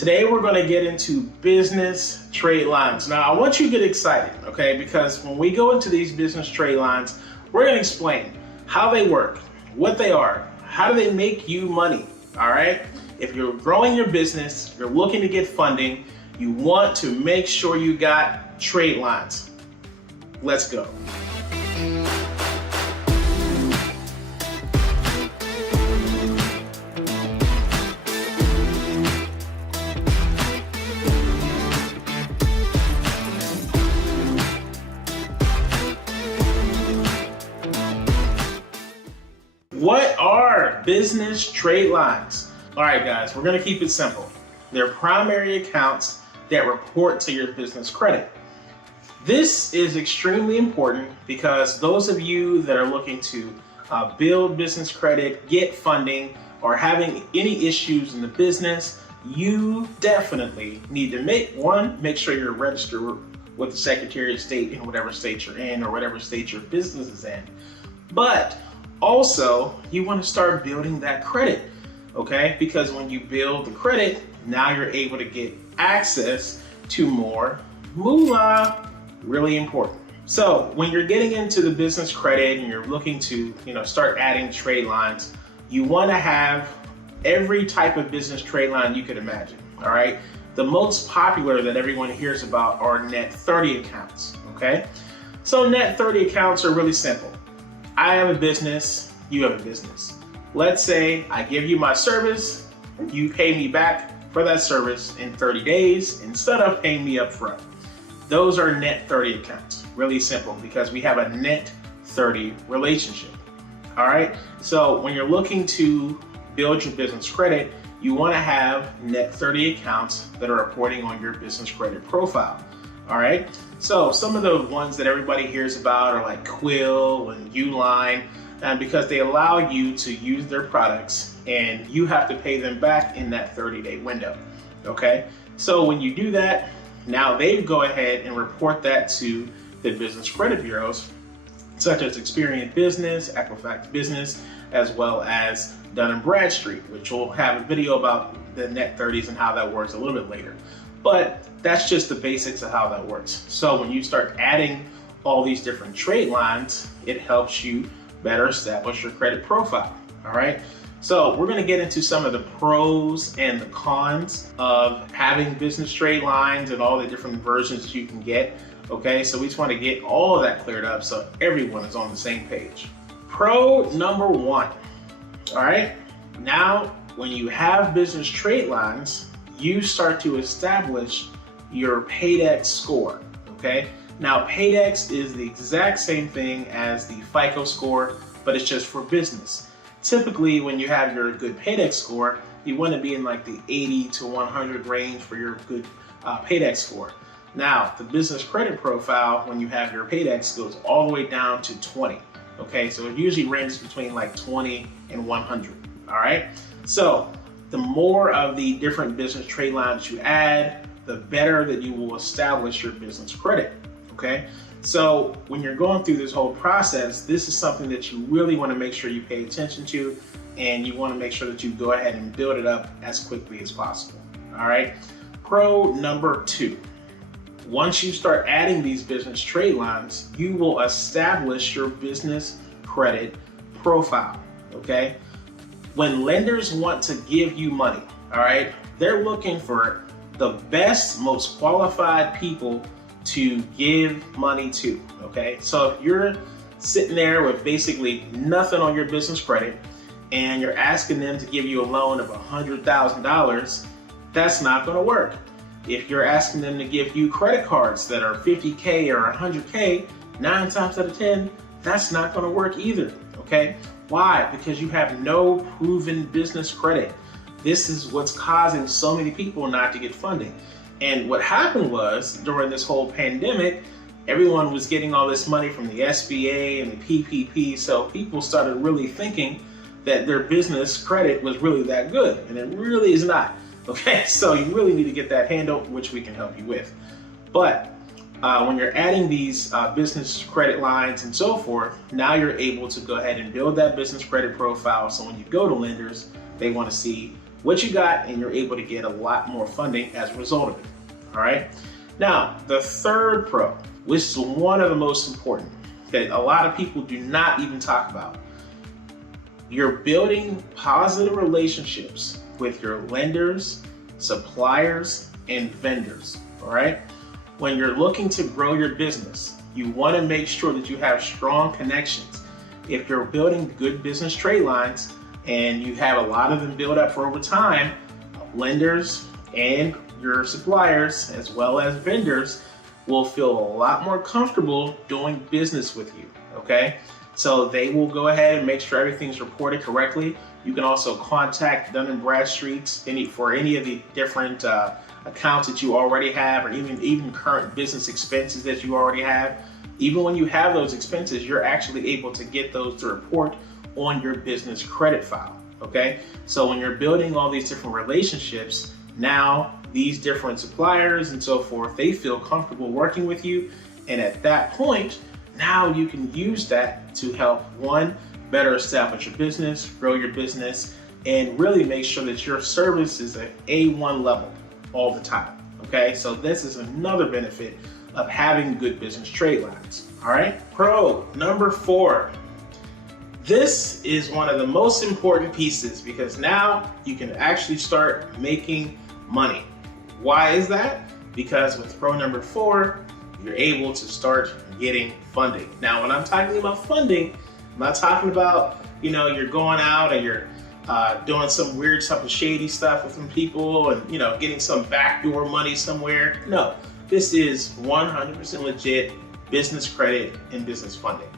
Today we're going to get into business trade lines. Now I want you to get excited, okay? Because when we go into these business trade lines, we're going to explain how they work, what they are, how do they make you money, all right? If you're growing your business, you're looking to get funding, you want to make sure you got trade lines. Let's go. What are business trade lines? All right, guys, we're going to keep it simple. They're primary accounts that report to your business credit. This is extremely important because those of you that are looking to build business credit, get funding, or having any issues in the business, you definitely need to make sure you're registered with the Secretary of State in whatever state you're in or whatever state your business is in. But also, you want to start building that credit, okay? Because when you build the credit, now you're able to get access to more moolah. Really important. So when you're getting into the business credit and you're looking to, start adding trade lines, you want to have every type of business trade line you could imagine, all right? The most popular that everyone hears about are net 30 accounts, okay? So net 30 accounts are really simple. I have a business, you have a business. Let's say I give you my service, you pay me back for that service in 30 days instead of paying me up front. Those are net 30 accounts. Really simple because we have a net 30 relationship. All right. So when you're looking to build your business credit, you want to have net 30 accounts that are reporting on your business credit profile. All right. So some of the ones that everybody hears about are like Quill and Uline, and because they allow you to use their products and you have to pay them back in that 30-day window. Okay. So when you do that, now they go ahead and report that to the business credit bureaus, such as Experian Business, Equifax Business, as well as Dun & Bradstreet, which we'll have a video about the net 30s and how that works a little bit later. But that's just the basics of how that works. So when you start adding all these different trade lines, it helps you better establish your credit profile, all right? So we're gonna get into some of the pros and the cons of having business trade lines and all the different versions that you can get, okay? So we just wanna get all of that cleared up so everyone is on the same page. Pro number one, all right? Now, when you have business trade lines, you start to establish your PAYDEX score, okay? Now, PAYDEX is the exact same thing as the FICO score, but it's just for business. Typically, when you have your good PAYDEX score, you want to be in like the 80 to 100 range for your good PAYDEX score. Now, the business credit profile, when you have your PAYDEX, goes all the way down to 20, okay? So it usually ranges between like 20 and 100, all right? So the more of the different business trade lines you add, the better that you will establish your business credit, okay? So when you're going through this whole process, this is something that you really want to make sure you pay attention to, and you want to make sure that you go ahead and build it up as quickly as possible, all right? Pro number two, once you start adding these business trade lines, you will establish your business credit profile, okay? When lenders want to give you money, all right, they're looking for the best, most qualified people to give money to, okay? So if you're sitting there with basically nothing on your business credit and you're asking them to give you a loan of $100,000, that's not gonna work. If you're asking them to give you credit cards that are 50K or 100K, 9 times out of 10, that's not gonna work either, okay? Why? Because you have no proven business credit. This is what's causing so many people not to get funding. And what happened was, during this whole pandemic, everyone was getting all this money from the SBA and the PPP, so people started really thinking that their business credit was really that good, and it really is not, okay? So you really need to get that handled, which we can help you with. But when you're adding these business credit lines and so forth, now you're able to go ahead and build that business credit profile. So when you go to lenders, they want to see what you got, and you're able to get a lot more funding as a result of it. All right. Now, the third pro, which is one of the most important that a lot of people do not even talk about. You're building positive relationships with your lenders, suppliers, and vendors. All right. When you're looking to grow your business, you want to make sure that you have strong connections. If you're building good business trade lines and you have a lot of them built up for over time, lenders and your suppliers as well as vendors will feel a lot more comfortable doing business with you, okay? So they will go ahead and make sure everything's reported correctly. You can also contact Dun & Bradstreet's for any of the different accounts that you already have, or even current business expenses that you already have. Even when you have those expenses, you're actually able to get those to report on your business credit file, okay? So when you're building all these different relationships, now these different suppliers and so forth, they feel comfortable working with you. And at that point, now you can use that to help, one, better establish your business, grow your business, and really make sure that your service is at A1 level all the time, okay? So this is another benefit of having good business trade lines, all right? Pro number 4. This is one of the most important pieces because now you can actually start making money. Why is that? Because with pro number 4, you're able to start getting funding. Now, when I'm talking about funding, I'm not talking about, you're going out and you're doing some weird type of shady stuff with some people and, getting some backdoor money somewhere. No, this is 100% legit business credit and business funding.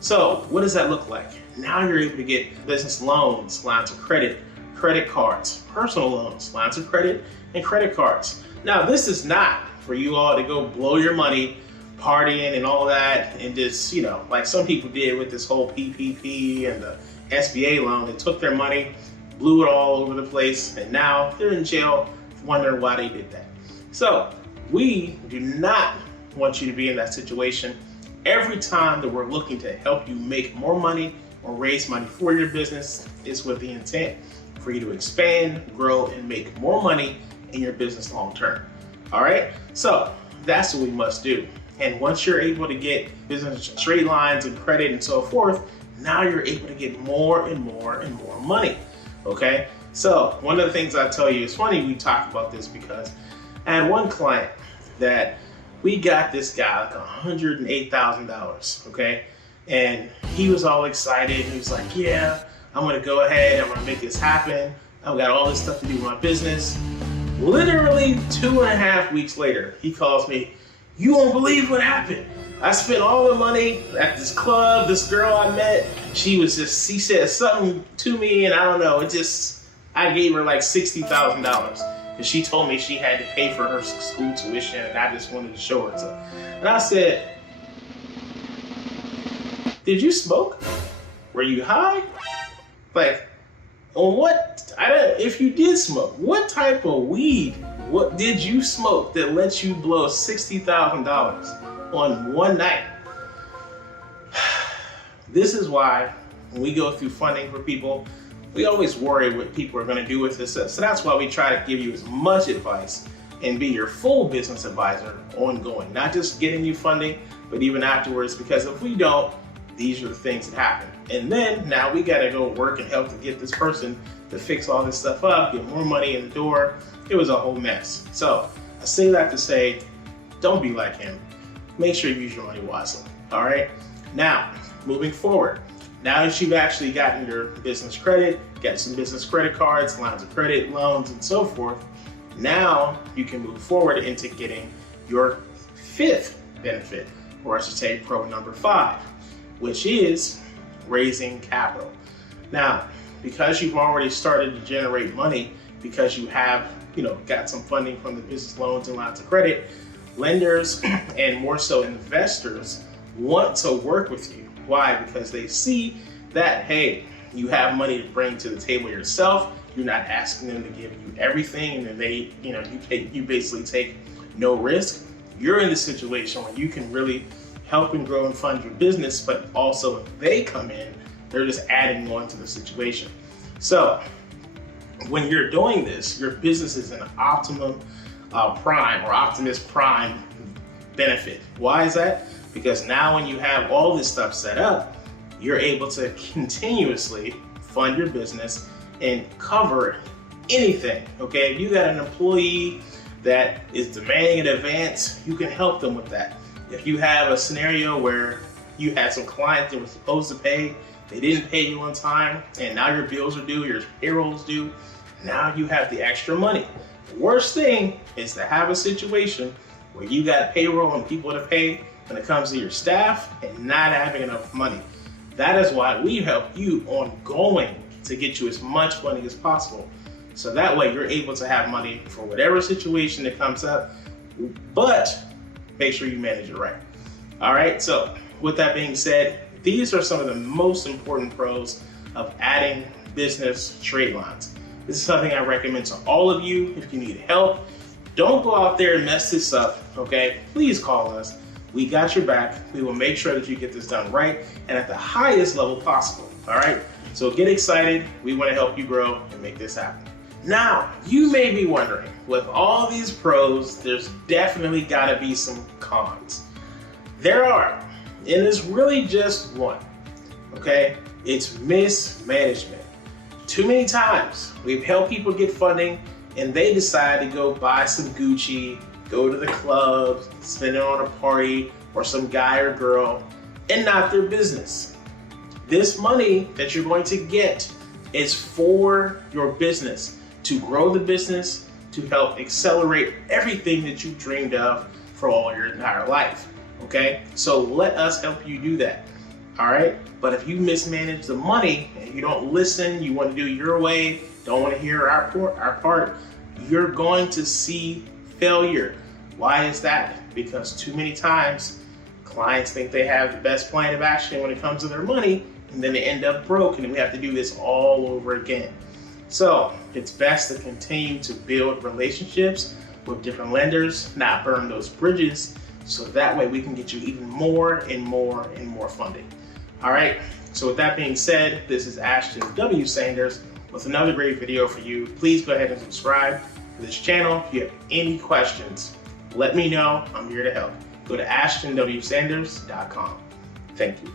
So what does that look like? Now you're able to get business loans, lines of credit, credit cards, personal loans, lines of credit, and credit cards. Now, this is not for you all to go blow your money, partying and all that, and just, like some people did with this whole PPP and the SBA loan. They took their money, blew it all over the place, and now they're in jail wondering why they did that. So we do not want you to be in that situation. Every time that we're looking to help you make more money or raise money for your business, is with the intent for you to expand, grow, and make more money in your business long term. All right, so that's what we must do. And once you're able to get business trade lines and credit and so forth, now you're able to get more and more and more money. Okay, so one of the things I tell you, it's funny we talk about this because I had one client that we got this guy like $108,000, okay? And he was all excited. He was like, yeah, I'm gonna go ahead, I'm gonna make this happen. I've got all this stuff to do with my business. Literally 2.5 weeks later, he calls me, you won't believe what happened. I spent all the money at this club, this girl I met, she said something to me and I don't know, I gave her like $60,000 because she told me she had to pay for her school tuition and I just wanted to show her. And I said, did you smoke? Were you high? Like, on what? If you did smoke, what type of weed? What did you smoke that lets you blow $60,000 on one night? This is why when we go through funding for people, we always worry what people are going to do with this. So that's why we try to give you as much advice and be your full business advisor ongoing, not just getting you funding, but even afterwards, because if we don't, these are the things that happen. And then now we got to go work and help to get this person to fix all this stuff up, get more money in the door. It was a whole mess. So I say that to say, don't be like him. Make sure you use your money wisely. All right. Now, moving forward, now that you've actually gotten your business credit, got some business credit cards, lines of credit, loans, and so forth, now you can move forward into getting your 5th benefit, or I should say pro number 5, which is raising capital. Now, because you've already started to generate money, because you have, got some funding from the business loans and lines of credit, lenders and more so investors want to work with you. Why? Because they see that, hey, you have money to bring to the table yourself. You're not asking them to give you everything, and then they, you basically take no risk. You're in the situation where you can really help and grow and fund your business, but also if they come in, they're just adding on to the situation. So when you're doing this, your business is an optimum prime or Optimus Prime benefit. Why is that? Because now when you have all this stuff set up, you're able to continuously fund your business and cover anything, okay? If you got an employee that is demanding an advance, you can help them with that. If you have a scenario where you had some clients that were supposed to pay, they didn't pay you on time, and now your bills are due, your payroll's due, now you have the extra money. The worst thing is to have a situation where you got payroll and people to pay when it comes to your staff and not having enough money. That is why we help you ongoing to get you as much money as possible. So that way you're able to have money for whatever situation that comes up, but make sure you manage it right. All right, so with that being said, these are some of the most important pros of adding business trade lines. This is something I recommend to all of you. If you need help, don't go out there and mess this up, okay? Please call us. We got your back. We will make sure that you get this done right and at the highest level possible, all right? So get excited. We want to help you grow and make this happen. Now, you may be wondering, with all these pros, there's definitely got to be some cons. There are, and it's really just one, okay? It's mismanagement. Too many times, we've helped people get funding and they decide to go buy some Gucci, go to the club, spend it on a party, or some guy or girl, and not their business. This money that you're going to get is for your business, to grow the business, to help accelerate everything that you dreamed of for all your entire life, okay? So let us help you do that, all right? But if you mismanage the money and you don't listen, you want to do your way, don't want to hear our part, you're going to see failure. Why is that? Because too many times clients think they have the best plan of action when it comes to their money, and then they end up broke and we have to do this all over again. So it's best to continue to build relationships with different lenders, not burn those bridges, so that way we can get you even more and more and more funding. All right, so with that being said, this is Ashton W. Sanders with another great video for you. Please go ahead and subscribe to this channel. If you have any questions, let me know. I'm here to help. Go to AshtonWSanders.com. Thank you.